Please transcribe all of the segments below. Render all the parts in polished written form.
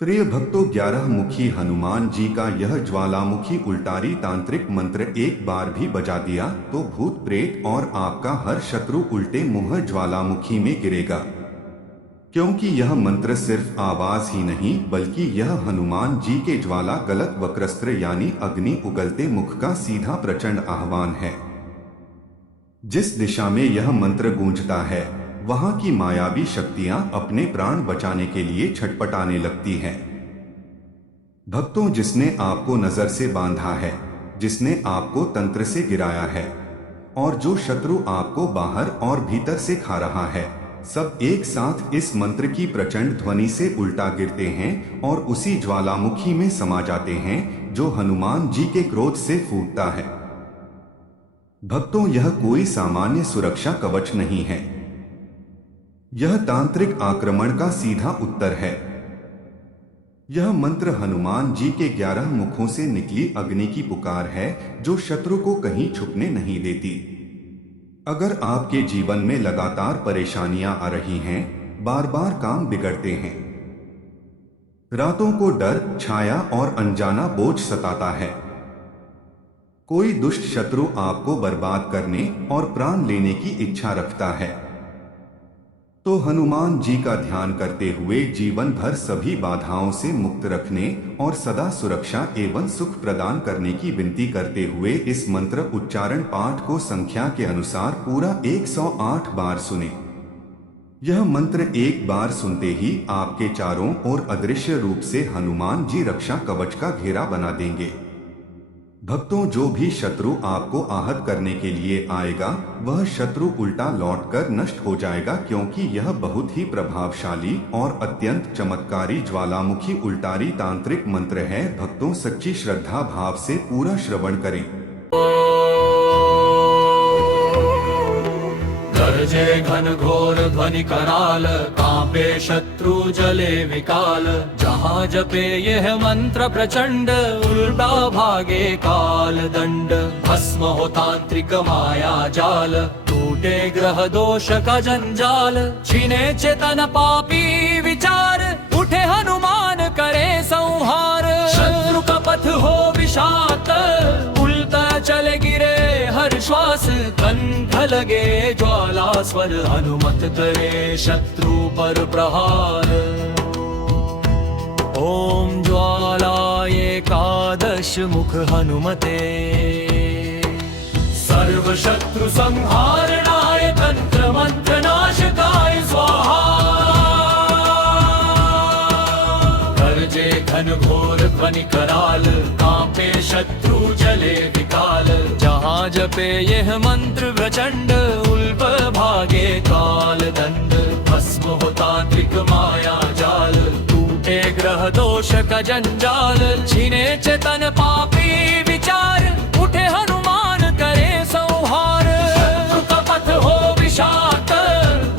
प्रिय भक्तों, 11 मुखी हनुमान जी का यह ज्वालामुखी उल्टारी तांत्रिक मंत्र एक बार भी बजा दिया तो भूत प्रेत और आपका हर शत्रु उल्टे मुंह ज्वालामुखी में गिरेगा। क्योंकि यह मंत्र सिर्फ आवाज ही नहीं बल्कि यह हनुमान जी के ज्वाला गलत वक्रस्त्र यानी अग्नि उगलते मुख का सीधा प्रचंड आह्वान है। जिस दिशा में यह मंत्र गूंजता है वहां की मायावी शक्तियां अपने प्राण बचाने के लिए छटपटाने लगती हैं। भक्तों, जिसने आपको नजर से बांधा है, जिसने आपको तंत्र से गिराया है और जो शत्रु आपको बाहर और भीतर से खा रहा है, सब एक साथ इस मंत्र की प्रचंड ध्वनि से उल्टा गिरते हैं और उसी ज्वालामुखी में समा जाते हैं जो हनुमान जी के क्रोध से फूटता है। भक्तों, यह कोई सामान्य सुरक्षा कवच नहीं है, यह तांत्रिक आक्रमण का सीधा उत्तर है। यह मंत्र हनुमान जी के 11 मुखों से निकली अग्नि की पुकार है जो शत्रु को कहीं छुपने नहीं देती। अगर आपके जीवन में लगातार परेशानियां आ रही हैं, बार बार काम बिगड़ते हैं, रातों को डर, छाया और अनजाना बोझ सताता है, कोई दुष्ट शत्रु आपको बर्बाद करने और प्राण लेने की इच्छा रखता है, तो हनुमान जी का ध्यान करते हुए जीवन भर सभी बाधाओं से मुक्त रखने और सदा सुरक्षा एवं सुख प्रदान करने की विनती करते हुए इस मंत्र उच्चारण पाठ को संख्या के अनुसार पूरा 108 बार सुने। यह मंत्र एक बार सुनते ही आपके चारों ओर अदृश्य रूप से हनुमान जी रक्षा कवच का घेरा बना देंगे। भक्तों, जो भी शत्रु आपको आहत करने के लिए आएगा वह शत्रु उल्टा लौटकर नष्ट हो जाएगा, क्योंकि यह बहुत ही प्रभावशाली और अत्यंत चमत्कारी ज्वालामुखी उल्टारी तांत्रिक मंत्र है। भक्तों, सच्ची श्रद्धा भाव से पूरा श्रवण करें। गरजे घन घोर ध्वनि कराल, कांपे शत्रु जले विकाल। जहाँ जपे यह मंत्र प्रचंड, उल्टा भागे काल दंड। भस्म हो तांत्रिक माया जाल, टूटे ग्रह दोष का जंजाल। छीने चेतन पापी विचार, उठे हनुमान करे संहार। शत्रु का पथ हो विषाक्त, उल्टा चले गिरे हर श्वास। कंठ लगे ज्वाला स्वर, हनुमत करे शत्रु पर प्रहार। ओम ज्वालाय एकादश मुख हनुमते, सर्व शत्रु संहारणाय तंत्र मंत्र नाशकाय स्वाहा। गरजे घन घोर ध्वनि कराल, कांपे शत्रु जले विकाल। जहाँ जपे यह मंत्र प्रचंड, उल्प भागे काल दंड। भस्म हो तांत्रिक माया जाल, टूटे ग्रह दोष का जंजाल। छीने चेतन पापी विचार, उठे हनुमान करे संहार। शत्रु का पथ हो विषाक्त,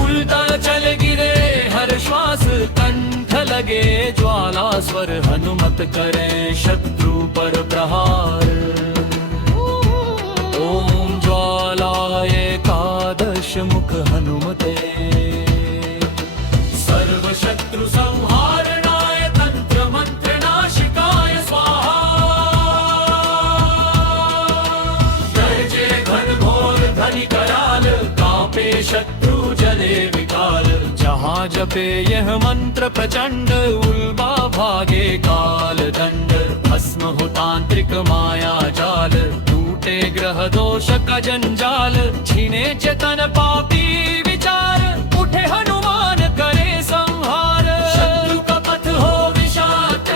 उल्टा चले गिरे हर श्वास। कंठ लगे ज्वाला स्वर, हनुमत करे शत्रु पर प्रहार। ओम ज्वालाय एकादश मुख हनुमते, सर्व शत्रु संहारणाय तंत्र मंत्र नाशिकाय स्वाहा। गरजे घन घोर ध्वनि कराल, कांपे शत्रु जले विकाल। जहाँ जपे यह मंत्र प्रचंड, उल्बा भागे काल दंड। भस्म हो तांत्रिक माया जाल, टूटे ग्रह दोष का जंजाल। छीने चेतन पापी विचार, उठे हनुमान करे संहार। शत्रु का पथ हो विषाक्त,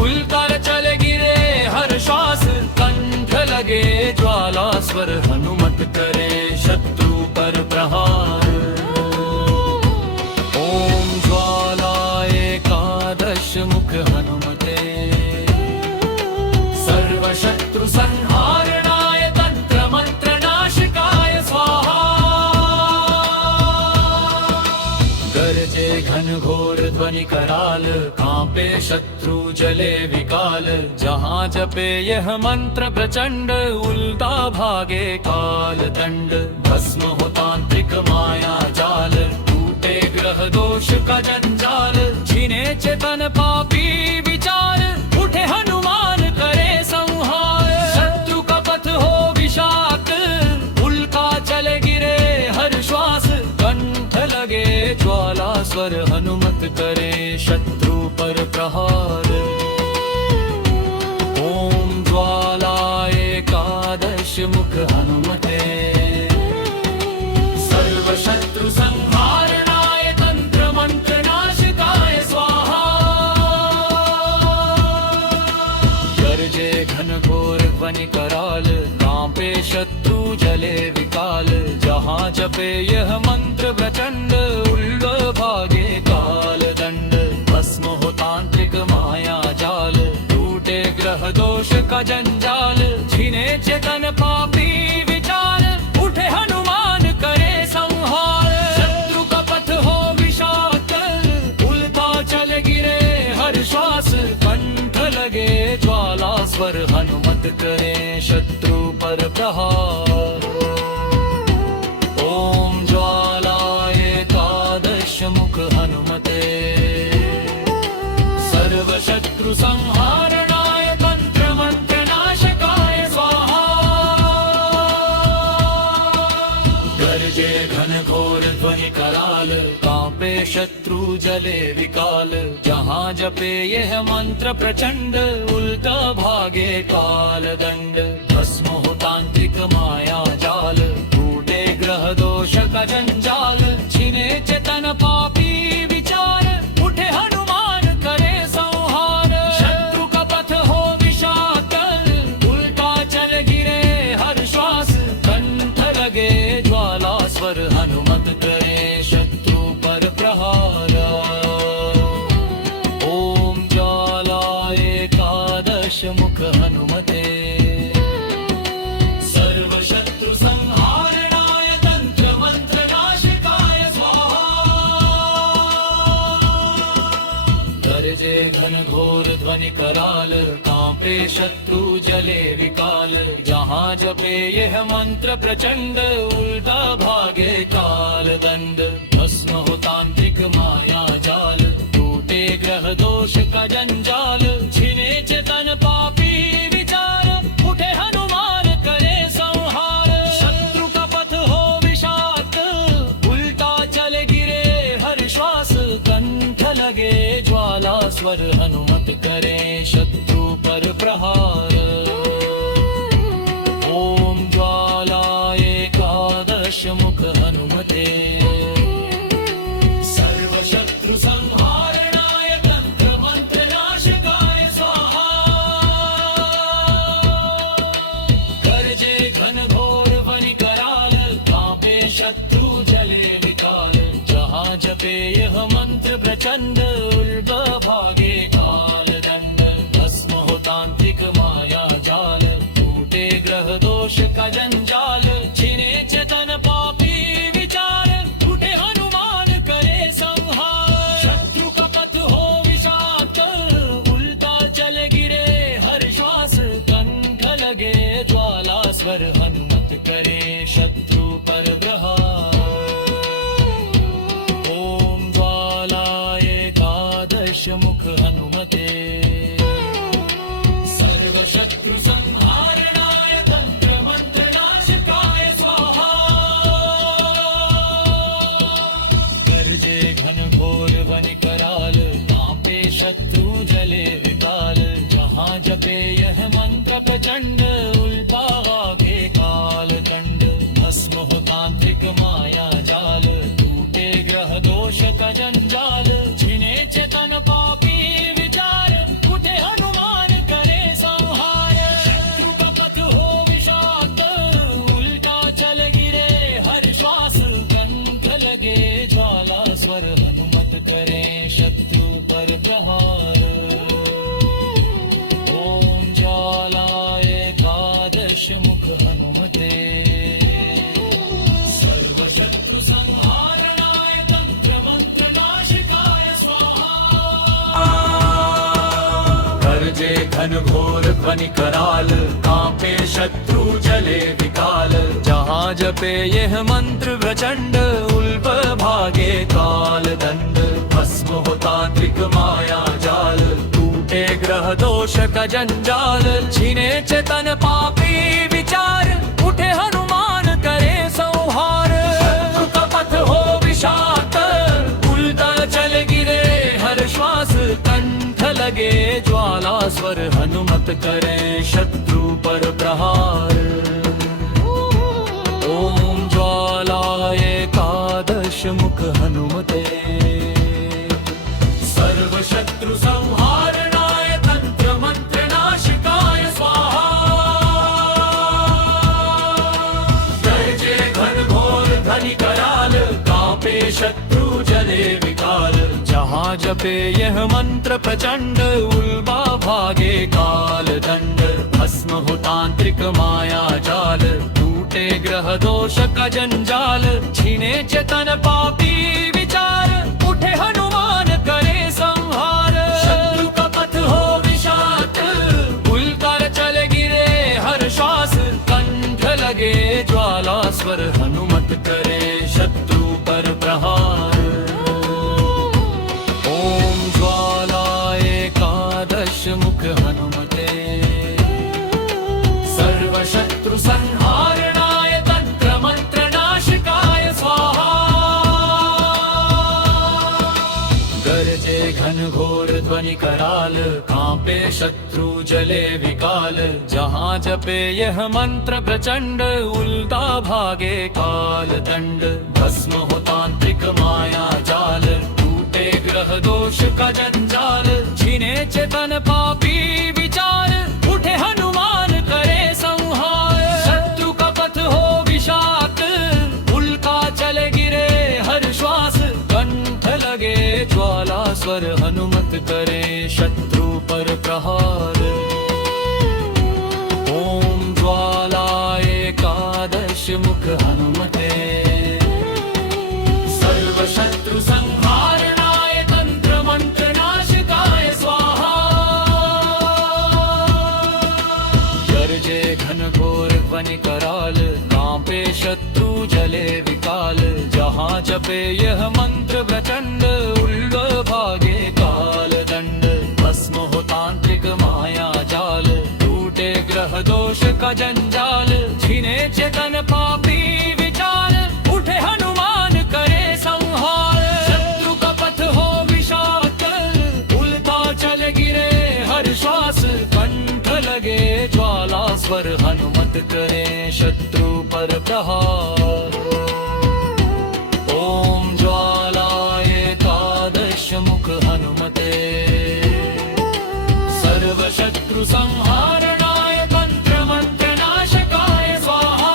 उल्टा चले गिरे हर श्वास। कंठ लगे ज्वाला स्वर, हनुमत करे शत्रु पर प्रहार। ओम ज्वालाय एकादश मुख हनुमते, सर्व शत्रु संहारणाय तंत्र मंत्र नाशिकाय स्वाहा। गरजे घन घोर ध्वनि कराल, कांपे शत्रु जले विकाल। जहाँ जपे यह मंत्र प्रचंड, उल्टा भागे काल दंड। भस्म हो तांत्रिक माया जाल, टूटे ग्रह दोष का जंजाल, छीने चेतन पापी विचार, उठे हनुमान करे संहार। शत्रु का पथ हो विषाक्त, उल्का चले गिरे हर श्वास, कंठ लगे ज्वाला स्वर हनुमत करे शत्रु पर प्रहार। ओम ज्वाला एकादश मुख हनुमते, सर्व शत्रु संहारणाय तंत्र मंत्र नाशकाय स्वाहा। गर्जे घन घोर ध्वनि कराल, कांपे शत्रु जले विकाल, जहाँ जपे यह मंत्र प्रचंड, उल्ल भागे काल दंड। भस्म हो तांत्रिक माया जाल, टूटे ग्रह दोष का जंजाल, छीने चेतन पापी विचार, उठे हनुमान करे संहार। शत्रु का पथ हो विषाक्त, उल्का चल गिरे हर श्वास, कंठ लगे ज्वाला स्वर हनुमत करे शत्रु पर प्रहार। ओम ज्वाला एकादश मुख हनुमते, सर्व शत्रु संहारणाय तंत्र मंत्र नाशकाय स्वाहा। गर्जे घन घोर ध्वनि कराल, कांपे शत्रु जले विकाल, जहाँ जपे यह मंत्र प्रचंड, उल्टा भागे काल दंड। भस्म हो तांत्रिक माया जाल, टूटे ग्रह दोष का जंजाल, छीने चेतन पापी विचार, उठे हनुमान करे संहार। शत्रु का पथ हो विषाक्त, उल्टा चल गिरे हर श्वास, कंठ लगे ज्वाला स्वर हनुमत करे शत्रु पर प्रहार। ओम ज्वाला एकादश मुख हनुमते, सर्व शत्रु संहारणाय तंत्र मंत्र नाशकाय स्वाहा। गर्जे घन घोर ध्वनि कराल, कांपे शत्रु जले विकाल, जहाँ जपे यह मंत्र प्रचंड, उल्टा भागे काल दंड। भस्म हो तांत्रिक माया जाल, टूटे ग्रह दोष का जंजाल, छीने चेतन पापी विचार, उठे हनुमान करे संहार। शत्रु का पथ हो विषाक्त, उल्टा चले गिरे हर श्वास, कंठ लगे ज्वाला स्वर हनुमत करे शत्रु पर प्रहार। ओम ज्वाला एकादश मुख हनुमते, सर्व शत्रु संहारणाय तंत्र मंत्र नाशकाय स्वाहा। गर्जे घन घोर ध्वनि कराल, कांपे शत्रु जले विकाल, जहाँ जपे यह मंत्र प्रचंड, उल्ब भागे काल दंड। भस्म हो तांत्रिक माया जाल, टूटे ग्रह दोष का जंजाल, छीने चेतन पापी विचार, उठे हनुमान करे संहार। शत्रु का पथ हो विषाक्त, उल्टा चल गिरे हर श्वास, कंठ लगे ज्वाला स्वर हनुमत करे शत्रु पर प्रहार। ओम ज्वाला एकादश मुख हनुमते, सर्व शत्रु संहारणाय तंत्र मंत्र नाशकाय स्वाहा। गर्जे घन घोर ध्वनि कराल, कांपे शत्रु जले विकाल, जहाँ जपे यह मंत्र प्रचंड, उल्टा भागे काल दंड। भस्म हो तांत्रिक माया जाल, टूटे ग्रह दोष का जंजाल, छीने चेतन पापी विचार, उठे हनुमान करे संहार। शत्रु का पथ हो विषाक्त, उल्टा चल गिरे हर श्वास, कंठ लगे ज्वाला स्वर हनुमत करे शत्रु पर प्रहार। ओम ज्वाला एकादश गरजे घनघोर ध्वनि कराल, कांपे शत्रु जले विकाल। जहाँ जपे यह मंत्र प्रचंड, उल्ब भागे काल दंड। भस्म हो तांत्रिक माया जाल, टूटे ग्रह दोष का जंजाल। छीने चेतन पापी विचार, उठे हनुमान करे संहार। शत्रु का पथ हो विषाक्त, उल्टा चल गिरे हर श्वास। कंठ लगे ज्वाला स्वर, हनुमत करे शत्रु पर प्रहार। ओम ज्वालाय एकादश मुख हनुमते, सर्व शत्रु संहारणाय तंत्र मंत्र नाशिकाय स्वाहा। गरजे घनघोर ध्वनि कराल, कांपे शत्रु जले विकाल। जहाँ जपे यह मंत्र प्रचंड, उल्बा भागे काल दंड। भस्म हो तांत्रिक माया जाल, टूटे ग्रह दोष का जंजाल। छीने चेतन पापी विचार, उठे हनुमान करे संहार। शत्रु का पथ हो विषाक्त, उल्कर चले गिरे हर श्वास। कंठ लगे ज्वाला स्वर, हनुमत करे शत्रु पर प्रहार। ओम ज्वालाय एकादश मुख हनुमते, सर्व शत्रु संहारणाय तंत्र मंत्र नाशिकाय स्वाहा। गरजे घनघोर ध्वनि कराल, कांपे शत्रु जले विकाल। जहाँ जपे यह मंत्र प्रचंड, उल्टा भागे काल दंड। भस्म हो तांत्रिक माया जाल, टूटे ग्रह दोष का जंजाल। छीने चेतन पापी विचार, उठे हनुमान करे संहार। शत्रु का पथ हो विषाक्त, उल्का चले गिरे हर श्वास। कंठ लगे ज्वाला स्वर, हनुमत करे शत्रु पर प्रहार। ओम ज्वालाय एकादश मुख हनुमते, सर्व शत्रु संहारणाय तंत्र मंत्र नाशिकाय स्वाहा। गरजे घनघोर ध्वनि कराल, कांपे शत्रु जले विकाल। जहाँ जपे यह मंत्र प्रचंड, उल्ल भागे काल दंड। भस्म हो तांत्रिक माया जाल, टूटे ग्रह दोष का जंजाल। छीने चेतन पापी विचार, उठे हनुमान करे संहार। शत्रु का पथ हो विषाक्त, उल्टा चल गिरे हर श्वास। कंठ लगे ज्वाला स्वर, हनुमत करे शत्रु पर प्रहार। ओम ज्वालाय एकादश मुख हनुमते, सर्व शत्रु संहारणाय तंत्र मंत्र नाशकाय स्वाहा।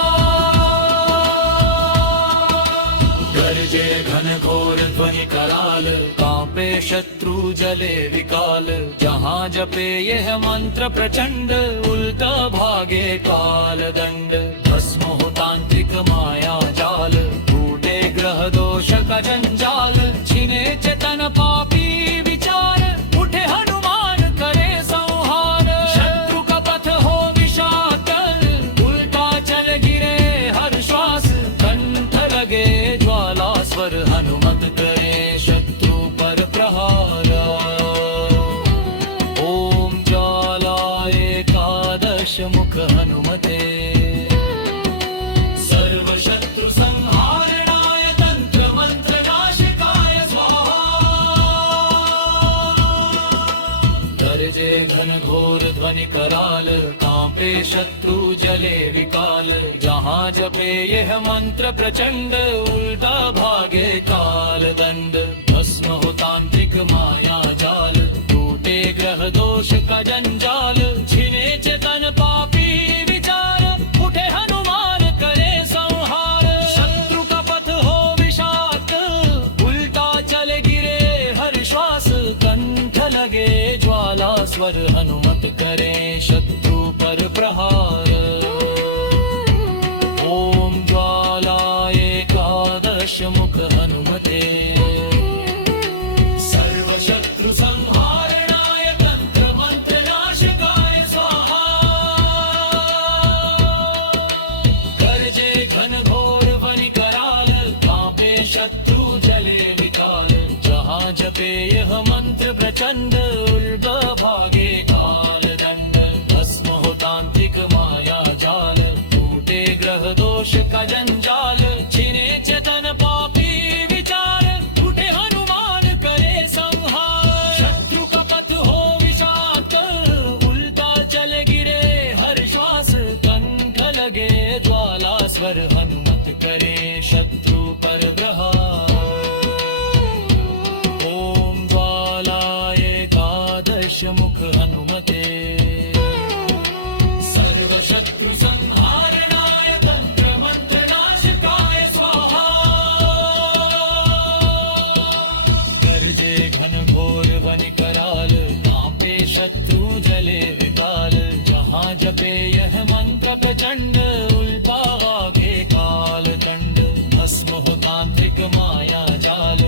गरजे घनघोर ध्वनि कराल, कांपे शत्रु जले विकाल। जहाँ जपे यह मंत्र प्रचंड, उल्टा भागे काल दंड। भस्म हो तांत्रिक माया जाल, टूटे ग्रह दोष का जंजाल। छीने चेतन पापी विचार, उठे हनुमान करे संहार। शत्रु का पथ हो विषाक्त, उल्टा चल गिरे हर श्वास। कंठ लगे ज्वाला स्वर, हनुमत करे शत्रु पर प्रहार। ओम ज्वालाय एकादश मुख हनुमते, सर्व शत्रु संहारणाय तंत्र मंत्र नाशिकाय स्वाहा। गरजे घनघोर ध्वनि कराल, कांपे शत्रु जले विकाल। जहाँ जपे यह मंत्र प्रचंड, उल्टा भागे काल दंड। भस्म हो तांत्रिक माया जाल, टूटे ग्रह दोष का जंजाल। छीने चेतन पापी विचार, उठे हनुमान करे संहार। शत्रु का पथ हो विषाक्त, उल्टा चले गिरे हर श्वास। कंठ लगे ज्वाला स्वर, हनुमत करे शत्रु पर प्रहार। ओम ज्वालाय एकादश मुख हनुमते, सर्व शत्रु संहारणाय तंत्र मंत्र नाश जपे यह मंत्र प्रचंड उल्ब भागे काल दंड भस्म हो तांत्रिक माया जाल टूटे ग्रह दोष का जंजाल छिने चेतन पापी विचार उठे हनुमान करे संहार शत्रु का पथ हो विषाक्त उल्टा चले गिरे हर श्वास कंठ लगे ज्वाला स्वर हनुमत करे शत्रु पर प्रहार ओम ज्वालाय एकादश मुख हनुमते सर्व शत्रु संहारणाय तंत्र मंत्र नाशकाय स्वाहा गर्जे घन घोर वनि कराल कांपे शत्रु जले विकाल जहाँ जपे यह मंत्र प्रचंड उल्टा आगे काल दंड भस्म हो तांत्रिक माया जाल